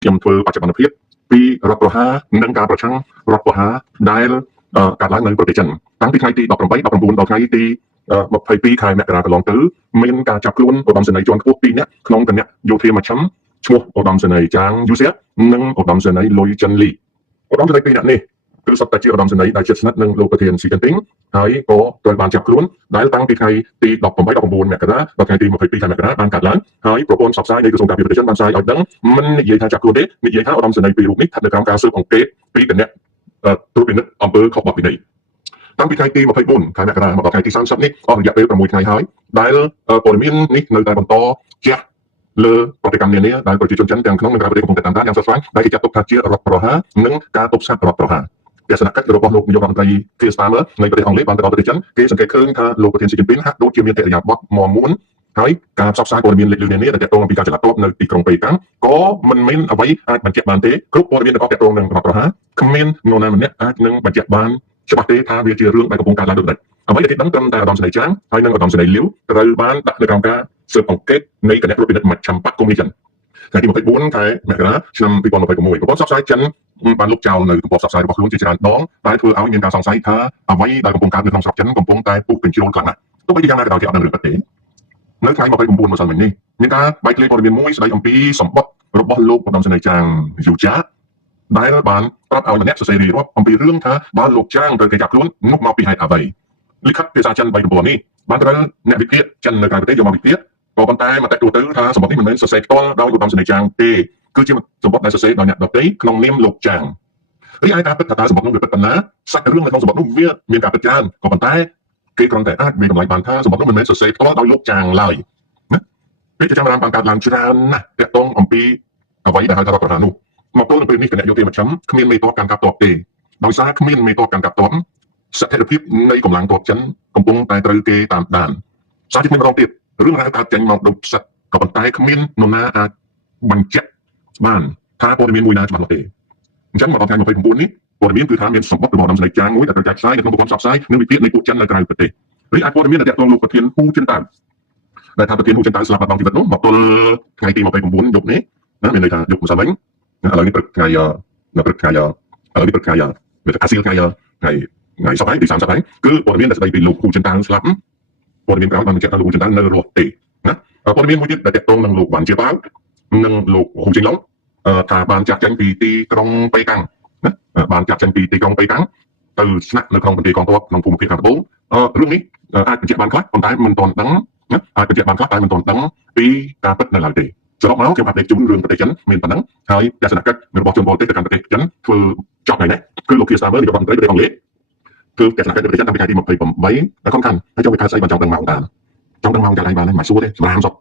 เตรียมធ្វើបច្ចុប្បន្នភាពពីរដ្ឋប្រហារនិងការប្រឆាំងរដ្ឋប្រហារដែលកើតឡើងនៅប្រទេសចិនតាំងពីថ្ងៃទី18 19ដល់ថ្ងៃទី22ខែមករាកន្លងទៅមានការចាប់ខ្លួនឧត្តមសេនីយ៍ជាន់ខ្ពស់2នាក់ក្នុងគណៈយោធាមជ្ឈិមឈ្មោះឧត្តមសេនីយ៍ចាងយូសៀនិងឧត្តមសេនីយ៍លុយចិនលីឧត្តមសេនីយ៍2នាក់នេះគឺសុទ្ធតែជាឧត្តមសេនីយ៍ដែលជិតស្និទ្ធនឹងលោកប្រធានស៊ីជីនពីងហើយក៏ត្រូវបានចាប់ខ្លួនដែលតាំងពីថ្ងៃទី18 19មករាដល់ថ្ងៃទី22ខែមករាបានកើតឡើងហើយប្រព័ន្ធផ្សព្វផ្សាយនៃក្រសួងការពារប្រទេសចិនបានផ្សាយឲ្យដឹងមិននិយាយថាចាប់ខ្លួនទេនិយាយថាឧត្តមសេនីយ៍ពីររូបនេះស្ថិតនៅក្រោមការស៊ើបអង្កេតពីគណៈត្រួតពិនិត្យអំពើខុសច្បាប់វិន័យតាំងពីថ្ងៃទី24ខែមករាមកដល់ថ្ងៃទី30នេះអស់រយៈពេល6ថ្ងៃហើយដែលព័ត៌មាននេះនៅតែបន្តជះលើប្រតិកម្មនានាដែលប្រជាជនចិនទាំងក្នុងនិងក្រៅប្រទេសកំពុងតែតាមដានយ៉ាងស្វិតស្វាញដែលគេចាត់ទុកថាជារដ្ឋប្រហារនិងការទប់ស្កាត់រដ្ឋប្រហារទស្សនកិច្ចរបស់លោកនាយករដ្ឋមន្ត្រី Keir Starmer នៃប្រទេសអង់គ្លេសបានទៅដល់ប្រទេសចិនគេសង្កេតឃើញថាលោកប្រធានស៊ីជីនពីងហាក់ដូចជាមានកិរិយាបថមាំមួនហើយការផ្សព្វផ្សាយព័ត៌មានលេខលឺនានាដែលទាក់ទងអំពីការចល័តទ័ពនៅទីក្រុងប៉េកាំងក៏មិនមានអ្វីអាចបញ្ជាក់បានទេគ្រប់ព័ត៌មានទាំងអស់ទាក់ទងនឹងរដ្ឋប្រហារគ្មាននរណាម្នាក់អាចនឹងបញ្ជាក់បានច្បាស់ទេថាវាជារឿងដែលកំពុងកើតឡើងដូចនេះអ្វីដែលគេដឹងត្រឹមតែឧត្តមសេនីយ៍ចាងហើយនិងឧត្តមសេនីយ៍លាវត្រូវបានដាក់នៅក្រោមការស៊ើបអង្កេតនៃគណៈត្រួតពិនិត្យមជ្ឈិមបក្សកុម្មុយនីសចិនថ្ងៃទី24ខែមករាឆ្នាំ2026ប្រព័ន្ធផ្សព្វផ្សាយចិនបានលុបចោលនៅទំព័រផ្សព្វផ្សាយរបស់ខ្លួនជាច្រើនដងដែលធ្វើឲ្យមានការសង្ស័យថាអ្វីដែលកំពុងកើតនៅក្នុងស្រុកចិនកំពុងតែពុះកញ្ជ្រោលខ្លាំងណាស់ទោះបីជាយ៉ាងណាក៏ដោយគេអត់ដឹងរឿងពិតទេនៅថ្ងៃ29ម្សិលមិញនេះមានការបែកធ្លាយព័ត៌មានមួយស្ដីអំពីសម្បត្តិរបស់លោកឧត្តមសេនីយ៍ចាងយូចាដែលបានប្រាប់ឲ្យម្នាក់សរសេររៀបរាប់អំពីរឿងថាបើលោកចាងត្រូវគេចាប់ខ្លួននោះមកពីហេតុអ្វីលិខិតភាសាចិន3ទំព័រនេះបានត្រូវអ្នកវិភាគចិននៅក្រៅប្រទេសយកមកវិភាគក៏ប៉ុន្តែមតិទូទៅថាសម្បត្តិនេះមិនមែនសរសេរផ្ទាល់ដោយឧត្តមសេនីយ៍ចាងទេគឺជាសម្បត្តិដែលសរសេរដោយអ្នកដទៃក្នុងនាមលោកចាងរីឯការពិតថាតើសម្បត្តិនោះវាពិតប៉ុណ្ណាសាច់រឿងនៅក្នុងសម្បត្តិនោះវាមានការពិតច្រើនក៏ប៉ុន្តែគេគ្រាន់តែអាចមានតម្លៃបានថាសម្បត្តិនោះមិនមែនសរសេរផ្ទាល់ដោយលោកចាងឡើយណាពេលចាំបានកើតឡើងច្រើនណាស់ទាក់ទងអំពីអ្វីដែលហៅថារដ្ឋប្រហារនោះមកទល់នឹងពេលនេះគណៈយោធាមជ្ឈិមគ្មានមេតបកាន់កាប់តបទេដោយសារគ្មានមេតបកាន់កាប់តបស្ថិរភាពនៃកម្លាំងទ័ពចិនកំពុងតែត្រូវគេតាមដានសារជាថ្មីម្ដងទៀតរឿងរ៉ាវកើតចេញមកដូចផ្សិតក៏ប៉ុន្តែគ្មាននរណាអាចបញ្ជាក់បានថាព័ត៌មានមួយណាច្បាស់លាស់ទេអញ្ចឹងមកដល់ថ្ងៃ29នេះព័ត៌មានគឺថាមានសម្បត្តិរបស់ឧត្តមសេនីយ៍ចាងមួយដែលត្រូវចែកផ្សាយនៅក្នុងប្រព័ន្ធផ្សព្វផ្សាយនិងវិភាគនៃពួកចិននៅក្រៅប្រទេសរីឯព័ត៌មានដែលទាក់ទងលោកប្រធានហ៊ូចិនតៅដែលថាប្រធានហ៊ូចិនតៅស្លាប់បាត់បង់ជីវិតនោះមកទល់ថ្ងៃទី29យប់នេះណាមានន័យថាយប់ម្សិលមិញឥឡូវនេះព្រឹកថ្ងៃនៅព្រឹកថ្ងៃឥឡូវនេះព្រឹកថ្ងៃវាអាស៊ីលថ្ងៃសុក្រទី30ហើយគឺព័ត៌មានដែលស្ដីពីលោកហ៊ូចិនតៅស្លាប់ព័ត៌មានក្រោយបានបញ្ជាក់ថាលោកហ៊ូចិនតៅនៅរស់ទេណាព័ត៌មានមួយទៀតដែលទាក់ទងនឹងលោកវ៉ាន់ជាប៉ាវនិងលោកហ៊ូជីងឡុងថាបានចាក់ចេញពីទីក្រុងប៉េកាំងណាបានចាក់ចេញពីទីក្រុងប៉េកាំងទៅស្នាក់នៅក្នុងមន្ទីរកងទ័ពក្នុងភូមិភាគខាងត្បូងរឿងនេះអាចបញ្ជាក់បានខ្លះប៉ុន្តែមិនទាន់ដឹងណាអាចបញ្ជាក់បានខ្លះតែមិនទាន់ដឹងពីការពិតនៅឡើយទេសរុបមកខ្ញុំអាប់ដេតជូនរឿងប្រទេសចិនមានប៉ុណ្ណឹងហើយទស្សនកិច្ចរបស់ជនបរទេសទៅកាន់ប្រទេសចិនធ្វើចប់ថ្ងៃនេះគឺលោក Keir Starmer នាយករដ្ឋមន្ត្រីប្រទេសអង់គ្លេសគឺទស្សនកិច្ចប្រទេសចិនតាំងពីថ្ងៃទី28ដែលសំខាន់ហើយចង់វិភាគស្អីបានចង់ដឹងមកតាមចង់ដឹងមកយ៉ាងไรបានទេមិនសួរទេសម្រាប់សព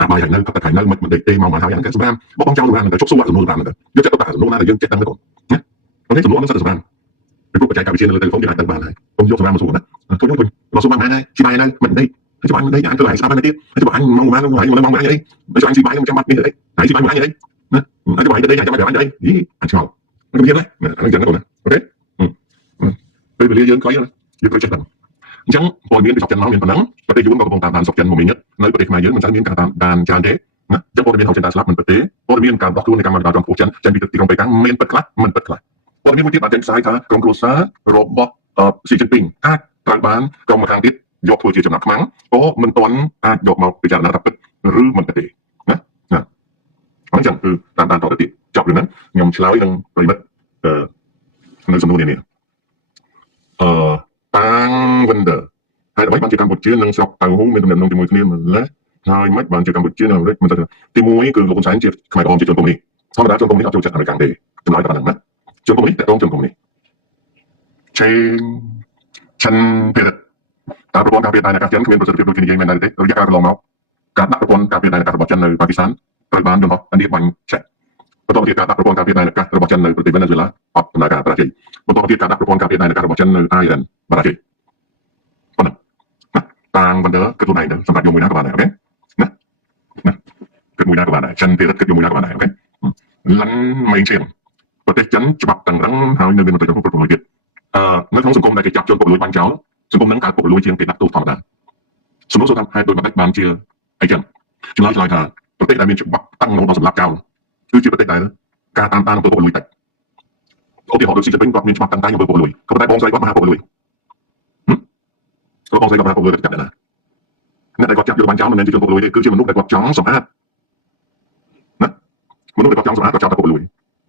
អាបាយហើយនៅគាត់តែនៅមិនដេកទេមកមកហើយយ៉ាងគេសម្រាប់បងចង់សម្រាប់ទៅជប់សួរសំណួរតាមទៅយកចិត្តទុកដាក់សំណួរណាដែលយើងចិត្តដឹងទៅគាត់ណាអូខេសំណួរហ្នឹងសិតសម្រាប់ពីពួកបច្ចេកវិទ្យានៅលើទូរស័ព្ទគេអាចដឹងបានហើយខ្ញុំយកសម្រាប់មកសួរណាខ្ញុំមកសួរបានហើយជីបាយនៅមិនដេកជីបាយមិនដេកអញទៅឲ្យស្ដាប់បានទៀតជីបាយមកមកមកមកមកអីជីបាយជីបាយចាំបាត់នេះអីហើយជីបាយមកអីណាជីបាយទៅដេកចាំបាត់អីយីអញឆ្ងល់មិនមានទេអញ្ចឹងគាត់ណាអូខេពេលវេលាយើងខ្លីយើងត្រូវចិត្តដឹងអញ្ចឹងព័ត៌មានពីស្រុកចិនមកមានប៉ុណ្ណឹងប្រទេសយួនក៏កំពុងតាមដានស្រុកចិនមកវិញនៅប្រទេសខ្មែរយើងមិនសូវមានការតាមដានច្រើនទេណាអញ្ចឹងព័ត៌មានហៅចិនតែស្លាប់មិនពិតទេព័ត៌មានការដោះខ្លួននៃកម្ពុជាចំពោះចិនចេញពីទីក្រុងប៉េកាំងមានពិតខ្លះមិនពិតខ្លះព័ត៌មានមួយទៀតបានចេញផ្សាយថាក្រុមគ្រួសាររបស់ស៊ីជីនពីងអាចត្រូវបានក្រុមម្ខាងទៀតយកធ្វើជាចំណាប់ខ្មាំងក៏មិនទាន់អាចយកមកពិចារណាថាពិតឬមិនពិតទេណាអញ្ចឹងគឺតាមដានតទៅទៀតចប់រឿងហ្នឹងខ្ញុំឆ្លើយនឹងប្រិមិត្តនៅសំណួរនេះតាំងវិនដឺហើយដើម្បីបានជាកម្ពុជានិងស្រុកតៅហ៊ូមានទំនាក់ទំនងជាមួយគ្នាម្ល៉េះហើយមិនបានជាកម្ពុជានិងអាមេរិកមិនទៅទី1គឺលោកហ៊ុនសែនជាខ្មែរក្រហមជាជនកុម្មុយនីសធម្មតាជនកុម្មុយនីសអត់ចូលចិត្តអាមេរិកទេចម្លើយតែប៉ុណ្្នឹងណាជនកុម្មុយនីសតកតងជនកុម្មុយនីសឆេឆាន់ពេរតតើប្រព័ន្ធការពារដែនអាកាសចិនគ្មានប្រសិទ្ធភាពដូចជានិយាយមែនទេរយៈកាលកន្លងមកការដាក់ប្រព័ន្ធការពារដែនអាកាសរបស់ចិននៅប៉ាគីស្ថានត្រូវបានយន្តហោះឥណ្ឌាបាញ់ចេះបន្តមកទៀតការដាក់ប្រព័ន្ធការពារដែនអាកាសរបស់ចិននៅប្រទេសវេណេស៊ុយឡាអត់ដំណើរការបរាជ័យបន្តមកទៀតការដាក់ប្រព័ន្ធការពារដែនអាកាសរបស់ចិននៅអ៊ៃរ៉ានបរាជ័យប៉ុណ្ណឹងតាំងបណ្ដឺគិតខ្លួនឯងទៅសម្រាប់យកមួយណាក៏បានដែរអូខេណាគិតមួយណាក៏បានដែរចិនទេគិតយកមួយណាក៏បានដែរអូខេលិនម៉េងជាងប្រទេសចិនច្បាប់តឹងរឹងហើយនៅមានមន្ត្រីចំពោះពុករលួយទៀតនៅក្នុងសង្គមដែលគេចាប់ជនពុករលួយបាញ់ចោលសង្គមនឹងកើតពុករលួយជាងគេដាក់ទោសធម្មតាសំណួរថាហេតុដូចម្តេចបានជាអីចឹងឆ្លើយថាប្រទេសដែលមានច្បាប់តឹងរហូតដល់សម្លាប់ចោលគឺជាប្រទេសដែល ការតាមដានអំពើពុករលួយតិចឧទាហរណ៍ដូចស៊ីជីពិនគាត់មានច្បាប់តាំងតែងអំពើពុករលួយក៏ប៉ុន្តែបងស្រីគាត់មហាពុករលួយក៏បងស្រីគាត់មហាពុករលួយចាប់ដែរណាអ្នកដែលគាត់ចាប់យកបានចោលមិនមែនជាជនពុករលួយទេគឺជាមនុស្សដែលគាត់ចង់សម្អាតណាមនុស្សដែលគាត់ចង់សម្អាតគាត់ចាប់តែពុករលួយ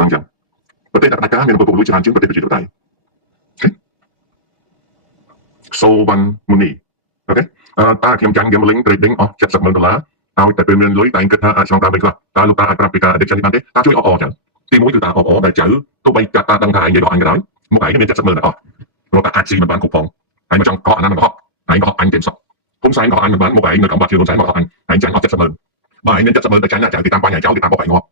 អញ្ចឹងប្រទេសដែលផ្ដាច់ការមានអំពើពុករលួយច្រើនជាងប្រទេសប្រជាធិបតេយ្យសូវ៉ាន់មូនីអូខេតាខ្ញុំចាញ់ gambling trading អស់$70,000ឲ្យតែពេលមានលុយតែគិតថាអាចឆ្លងតាមវិញខ្លះតើលោកតាអាចប្រាប់ពីការ addiction នេះបានទេតាជួយអបអរចឹងទីមួយគឺតាអបអរដែលចៅទោះបីតាដឹងថាឯងនិយាយរបស់អញក៏ដោយមកឯងមាន$70,000អស់លោកតាអាចស៊ីមិនបានគ្រប់ផងឯងមកចង់កក់អាហ្នឹងមកកក់ឯងក៏អញទេសោះគុំសែងក៏អញមិនបានមកឯងនៅកំបាត់ជឿគុំសែងមកអញចាញ់អស់$70,000បើឯងមាន$70,000ទៅចាញ់ចៅទីតាមបាញ់ឯងចោលទីតាមបោកឯងងាប់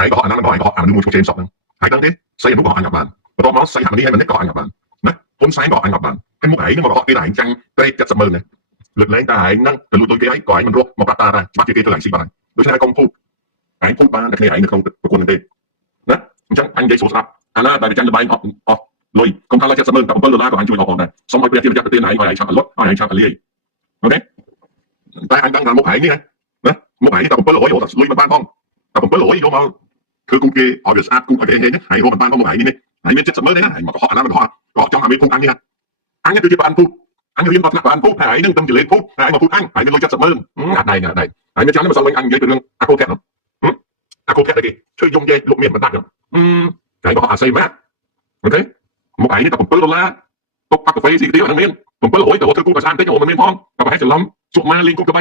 ឯងក៏អាហ្នឹងមកឯងក៏អាមនុស្សមួយឈ្មោះជេមសក់ហ្នឹងហើយដឹងទេស្អីអនុក៏អញអត់បានបន្ទាប់មកស្អីហាក់នេះឯងមិនក៏អញអត់បានណាគុំសែងក៏អញអត់បានហើយមកឯងនឹងមកកក់គេឯងចាញ់ត្រេក$70,000នេះលើកលែងតែឯងហ្នឹងទៅលួចលុយគេឯងក៏ឯងមិនរស់មកប្រាប់តាដែរច្បាស់ជាគេធ្វើឯងស៊ីបានដូច្នេះកុំพูดឯងพูดបានតែគ្នាឯងនៅក្នុងប្រគុណហ្នឹងទេណាអញ្ចឹងអញនិយាយស្រួលស្ដាប់អាណាតែចាញ់លបាយអស់លុយកុំថាឡើយ$70,000តែ$7,000ក៏អញជួយអស់ផងដែរសូមឲ្យព្រះជាម្ចាស់ប្រទានឯងឲ្យឯងឆាប់លុតឲ្យឯងឆាប់លាយអូខេតែអញដឹងថាមកឯងនេះណាមកឯងតែ$700រត់លុយមិនបានផងតែ$700យកមកគឺគុំគេឲ្យវាស្អាតគុំឲ្យគេហេហ្នឹងហើយរត់មិនបានផងមកឯងនេះហើយមាន$70,000ទេណាហើយមកកុហកអាណាមកកុហកចង់ឲ្យមានភូមិអញនេះអញគឺជាបានភូមិអញរៀនគាត់ថ្នាក់បានភូមិហើយឯងនឹងដឹងចលេខភូមិហើយមកភូមិអញហើយមានលុយ$70,000អត់ដែរហើយមានចាំមិនសល់វិញអញនិយាយពីរឿងអាកូខេតអាកូខេតគេជួយយំយាយលោកមានមិនដាច់ហើយក៏អាស័យម៉ាក់អូខេមកឯងនេះតែ$7ទុកប៉ាកាហ្វេស៊ីទៀតហ្នឹងមាន$700ទៅធ្វើគូកាសានតិចមិនមានផងតែប្រហែលច្រឡំជក់មកលេងគូក្បៃ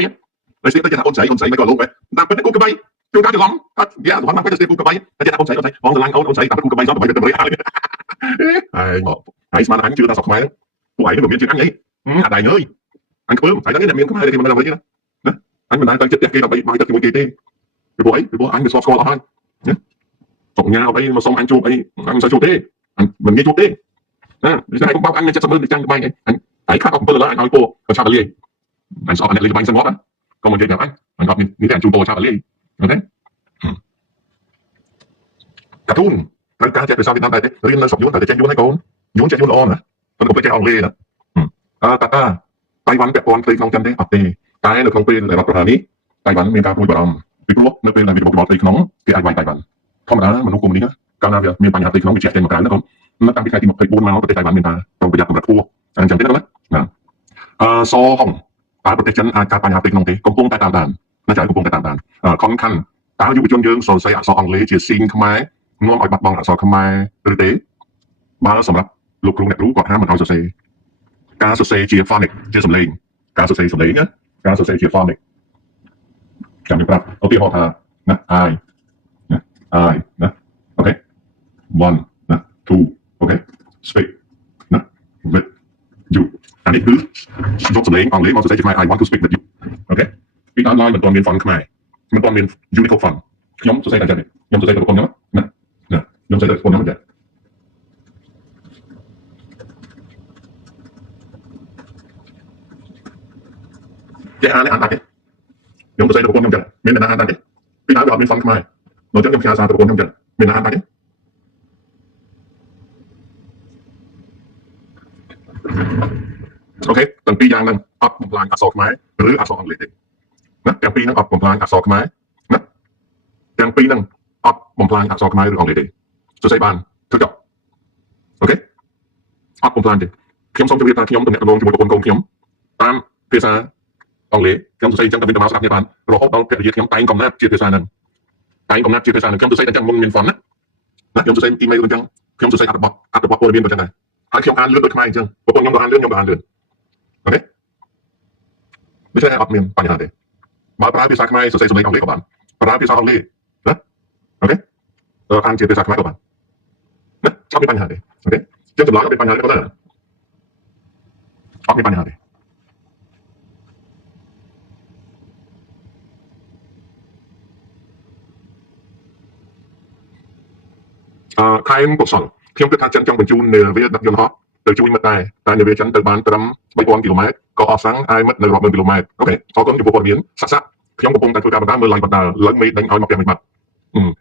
ហើយស្ទាបទៅថាអូនស្រីមិនក៏លោកដែរតាមពិតគូក្បៃជួយការច្រឡំអត់យ៉ាទៅហ្នឹងទៅស្ទាបគូក្បៃតែថាអូនស្រីបងស្រឡាញ់អូនស្រីតាមគូក្បៃសោះដើម្បីទៅរយហើយហើយមកហើយស្មានអញជឿថាសក់ខ្មែរពួកឯងមិនមានជឿអញអីអាដៃអើយអញខ្ពើមហើយហ្នឹងមានខ្មែរគេមិនដឹងវិញណាអញមិនដែរទៅចិត្តផ្ទះគេដើម្បីបាយទឹកជាមួយគេទេពីព្រោះអីពីព្រោះអញវាស្គាល់អស់ហើយណាសុកញ៉ាអីមកសុំអញជួបអីអញមិនសូវជួបទេអញមិនងាយជួបទេណាដូច្នេះខ្ញុំបោកអញមាន$70,000ទៅចាញ់ក្បាញ់អញខាត់អស់$7អញឲ្យពោក៏ឆាប់ទៅលាយអញស្អប់អានេះលេងក្បាញ់សិនមកក៏មកនិយាយប្រាប់អញអត់មានតែជួបពោឆាប់ទៅលាយអូខេកាទូនត្រូវការចេះភាសាវៀតណាមដែរទេរៀននៅស្រុកយួនតែចេះយួនហើយកូនយួនចេះយួនល្អណាស់ប៉ុន្តែចេះអង់គ្លេសណាតាតៃវ៉ាន់ពាក់ព័ន្ធផ្ទៃក្នុងចិនទេអត់ទេតែនៅក្នុងពេលដែលរដ្ឋប្រហារនេះតៃវ៉ាន់មានការព្រួយបារម្ភពីព្រោះនៅពេលដែលមានរបបផ្ទៃក្នុងគេអាចវាយតៃវ៉ាន់ធម្មតាមនុស្សកុម្មុយនីសកាលណាវាមានបញ្ហាផ្ទៃក្នុងវាចេះចេញមកក្រៅណាកូននៅតាំងពីថ្ងៃទី24មកប្រទេសតៃវ៉ាន់មានថាប្រុងប្រយ័ត្នកម្រិតខ្ពស់អញ្ចឹងទេណាសហុងតើប្រទេសចិនអាចកើតបញ្ហាផ្ទៃក្នុងទេកំពុងតែតាមដានណាចាកំពុងតែតាមដានខនខាន់តើយុវជនយើងសរសេរអក្សរអង់គ្លេសជាស៊ីនខ្មែរនាំឲ្យបាត់បង់អក្សរខ្មែរឬទេបើសម្រាប់លោកគ្រូអ្នកគ្រូគាត់ហាមមិនឲ្យសរសេរការសរសេរជា phonic ជាសំឡេងការសរសេរសំឡេងណាការសរសេរជា phonic ចាំខ្ញុំប្រាប់ឧទាហរណ៍ថាណា I ណាអូខេ one ណា two អូខេ speak ណា with you អានេះគឺយកសំឡេងអង់គ្លេសមកសរសេរជាខ្មែរ I want to speak with you អូខេពីអនឡាញមិនទាន់មាន font ខ្មែរមិនទាន់មាន Unicode font ខ្ញុំសរសេរតែចឹងខ្ញុំសរសេរទៅប្រព័ន្ធខ្ញុំណាខ្ញុំសរសេរទៅប្រព័ន្ធខ្ញុំចឹងចេះអានអានតាទេខ្ញុំទៅសេទៅប្រព័ន្ធខ្ញុំចឹងមានអ្នកណាអានតាទេពីដើមវាអត់មានហ្វុនខ្មែរនៅចឹងខ្ញុំផ្សាយសារទៅប្រព័ន្ធខ្ញុំចឹងមានអ្នកអានតាទេអូខេទាំងពីរយ៉ាងហ្នឹងអត់បំផ្លាញអក្សរខ្មែរឬអក្សរអង់គ្លេសទេណាទាំងពីរហ្នឹងអត់បំផ្លាញអក្សរខ្មែរណាទាំងពីរហ្នឹងអត់បំផ្លាញអក្សរខ្មែរឬអង់គ្លេសទេសរសេរបានធ្វើចប់អូខេអត់បំផ្លាញទេខ្ញុំសូមជម្រាបថាខ្ញុំទំនាក់ទំនងជាមួយប្រពន្ធកូនខ្ញុំតាមភាសាអង់គ្លេសខ្ញុំសរសេរចឹងតែមានតែមកស្ដាប់គ្នាបានរហូតដល់ភរិយាខ្ញុំតែងកំណត់ជាភាសាហ្នឹងតែងកំណត់ជាភាសាហ្នឹងខ្ញុំសរសេរតែចឹងមុនមានហ្វុនណាខ្ញុំសរសេរអ៊ីមែលទៅចឹងខ្ញុំសរសេរអត្ថបទព័ត៌មានទៅចឹងដែរហើយខ្ញុំអានលឿនដូចខ្មែរអញ្ចឹងប្រពន្ធខ្ញុំក៏អានលឿនខ្ញុំក៏អានលឿនអូខេមិនใช่អត់មានបញ្ហាទេបើប្រើភាសាខ្មែរសរសេរសំឡេងអង់គ្លេសក៏បានប្រើភាសាអង់គ្លេសណាអូខេអានជាភាសាខ្មែរក៏បានណាអត់មានបញ្ហាទេអូខេចឹងចម្លើយអត់មានបញ្ហាទេគាត់ទៅអត់មានបញ្ហាទេខែមកសលខ្ញុំគិតថាចិនចង់បញ្ជូននាវាដឹកយន្តហោះទៅជួយមិត្តដែរតែនាវាចិនទៅបានត្រឹម3,000 គីឡូម៉ែត្រក៏អស់សាំងឲ្យមិត្តនៅរាប់ម៉ឺនគីឡូម៉ែត្រអូខេអរគុណចំពោះព័ត៌មានសាក់ខ្ញុំកំពុងតែធ្វើការបណ្ដាមើលឡាយបណ្ដាឡើងមេដេញឲ្យមកផ្ទះមិនបាត់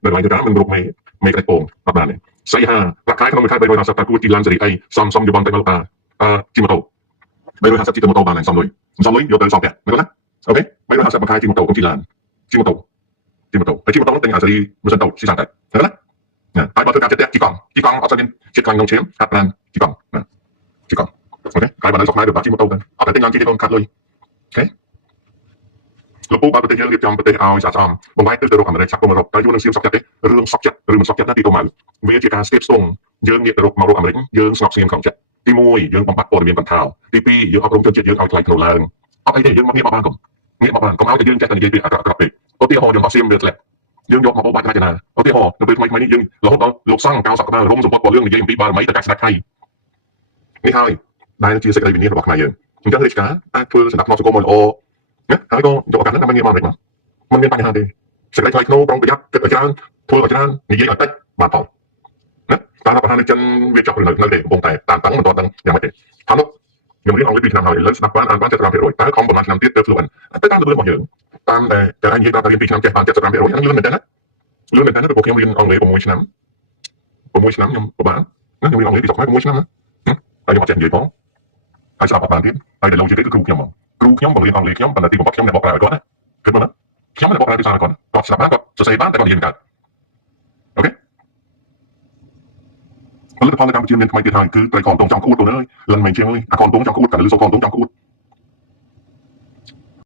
នៅឡាយទៅតាមមិនរកមេក្រាច់ពងអត់បានទេសៃហាប្រាក់ខែក្នុងមួយខែ350តែគួរជីឡានសេរីអីសំយបនទៅមកតាជីម៉ូតូ350ជីទៅម៉ូតូបានហើយសំលុយយកទៅសំផ្ទះមើលណាអូខេ350មួយខែជីម៉ូតូកុំជីឡានជីម៉ូតូហើយជីម៉ូតូទិញអាសេរីមិនសិនទៅស៊ីសាតែណា Sang nông chiếm hạt lan chỉ còn ok cái bạn nói dọc mai được bác chỉ một câu thôi ở tại tiếng Anh chỉ để con cắt luôn okលោកពូបើប្រទេសយើងរៀបចំប្រទេសឲ្យស្អាតស្អំបំបីទៅរកអាមេរិកចាប់ពុំអឺរ៉ុបតែយល់នឹងសៀមសក់ចិត្តទេរឿងសក់ចិត្តឬមិនសក់ចិត្តណាទីទៅមកវាជាការស្ទាបស្ទង់យើងងាកទៅរកអាមេរិកយើងស្ងប់ស្ងៀមក្នុងចិត្តទី1យើងបំបត្តិព័ត៌មានកន្ធោទី2យើងអប់រំជនជាតិយើងឲ្យថ្លៃថ្នូរឡើងអត់អីទេយើងមកងាកមកបានកុំងាកមកបានកុំឲ្យតែយើងចេះតែនិយាយពីអាក្រក់ពេកឧទាហរណ៍យើងអត់សៀមវាធ្លាក់យើងយកមកបោកបាច់រចនាឧទាហរណ៍នៅពេលថ្មីៗនេះយើងរហូតដល់លោកសង្ឃ90ក្បាលរុំសម្បត្តិពលរឿងនិយាយអំពីបារមីទៅកាច់ស្ដេចថៃនេះហើយដែលជាសេចក្តីវិញ្ញាណរបស់ខ្មែរយើងអញ្ចឹងរាជការអាចធ្វើសណ្ដាប់ធ្នាប់សង្គមឲ្យល្អណាហើយក៏យកឱកាសហ្នឹងដើម្បីងាកមកអាមេរិកមកมันមានបញ្ហាទេសេចក្តីថ្លៃថ្នូរប្រុងប្រយ័ត្នគិតឲ្យច្រើនធ្វើឲ្យច្រើននិយាយឲ្យតិចបានផលណាតាមប្រហែលនៃចិនវាចាប់នៅទេកំពុងតែតាមតាំងមិនទាន់ដឹងយ៉ាងម៉េចទេហើយនោះខ្ញុំរៀនអង់គ្លេស2ឆ្នាំហើយឥឡូវស្ដាប់បានអានបាន75%តើខំប្រហែលឆ្នាំទៀតទៅ fluent ទៅតាមលឿនរបស់យើងតាមតែនិយាយដល់រៀន2ឆ្នាំចេះបាន75%ហ្នឹងលឿនមែនទេណាលឿនមែនទេណាព្រោះខ្ញុំរៀនអង់គ្លេស6ឆ្នាំខ្ញុំពិបាកណាខ្ញុំរៀនអង់គ្លេសពីស្រុកខ្មែរ6ឆ្នាំណាហើយខ្ញុំអត់ចេះនិយាយផងហើយស្ដាប់អត់បានទៀតហើយដែលលោកជាទៀតគឺគ្រូខ្ញុំហ្មងគ្រូខ្ញុំបង្រៀនអង់គ្លេសខ្ញុំប៉ុន្តែទីបំផុតខ្ញុំអ្នកបកប្រែឲ្យគាត់ណាគិតមើលណាខ្ញុំមិនបកប្រែភាសាគាត់ស្ដាប់បានគាត់សរសេរបានតែគាត់និយាយមិនកើតអូខេផលិតផលនៅកម្ពុជាមានថ្មីទៀតហើយគឺត្រីខនតងចង់គួតទៅអើយលិនមិនជាងអើយអាខនតងចង់គួតតែលើសូខនតងចង់គួត